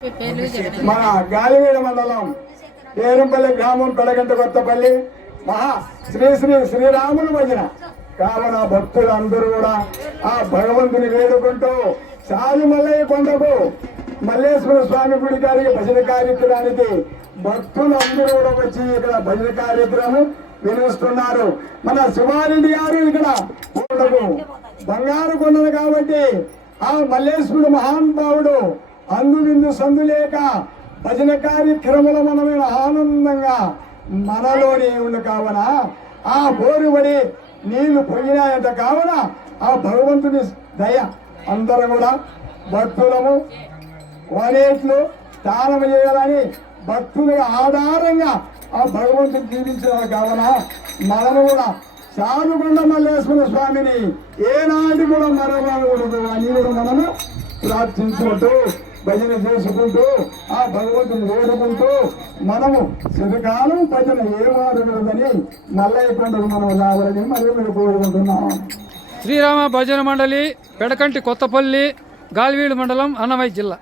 మన గాలివీడ మండలం పేరంపల్లి గ్రామం పెడగంట కొత్తపల్లి మహా శ్రీ శ్రీ శ్రీరాములు భజన కావున భక్తులందరూ కూడా ఆ భగవంతుని వేడుకుంటూ చాలు మల్లయ్య కొండకు మల్లేశ్వర స్వామి గుడి గారికి భజన కార్యక్రమానికి భక్తులందరూ కూడా వచ్చి ఇక్కడ భజన కార్యక్రమం వినిస్తున్నారు. మన శివారెడ్డి గారు ఇక్కడ కొండకు బంగారు కొండలు కాబట్టి ఆ మల్లేశ్వరుడు మహానుభావుడు అందు సందు లేక భజన కార్యక్రమంలో మనమైన ఆనందంగా మనలోనే ఉండు కావున ఆ బోరుబడి నీళ్లు పొయ్యినాయంట కావున ఆ భగవంతుని దయ అందరూ కూడా భక్తులము వనేట్లు స్నానం చేయాలని భక్తుల ఆధారంగా ఆ భగవంతుని జీవించిన కావున మనము కూడా చాలుకొండ మల్లేశ్వర స్వామిని ఏనాటి కూడా మరవకూడదు అని కూడా మనము ప్రార్థించుకుంటూ భజన చేసుకుంటూ ఆ భగవంతుని వేడుకుంటూ మనము చిరకాలం భజన ఏమారకూడదని మల్లయ్య కొండకు మనం రావాలని మరియు మీరు కోరుకుంటున్నాం. శ్రీరామ భజన మండలి పెడకంటి కొత్తపల్లి గాలివీడు మండలం అన్నమయ్య జిల్లా.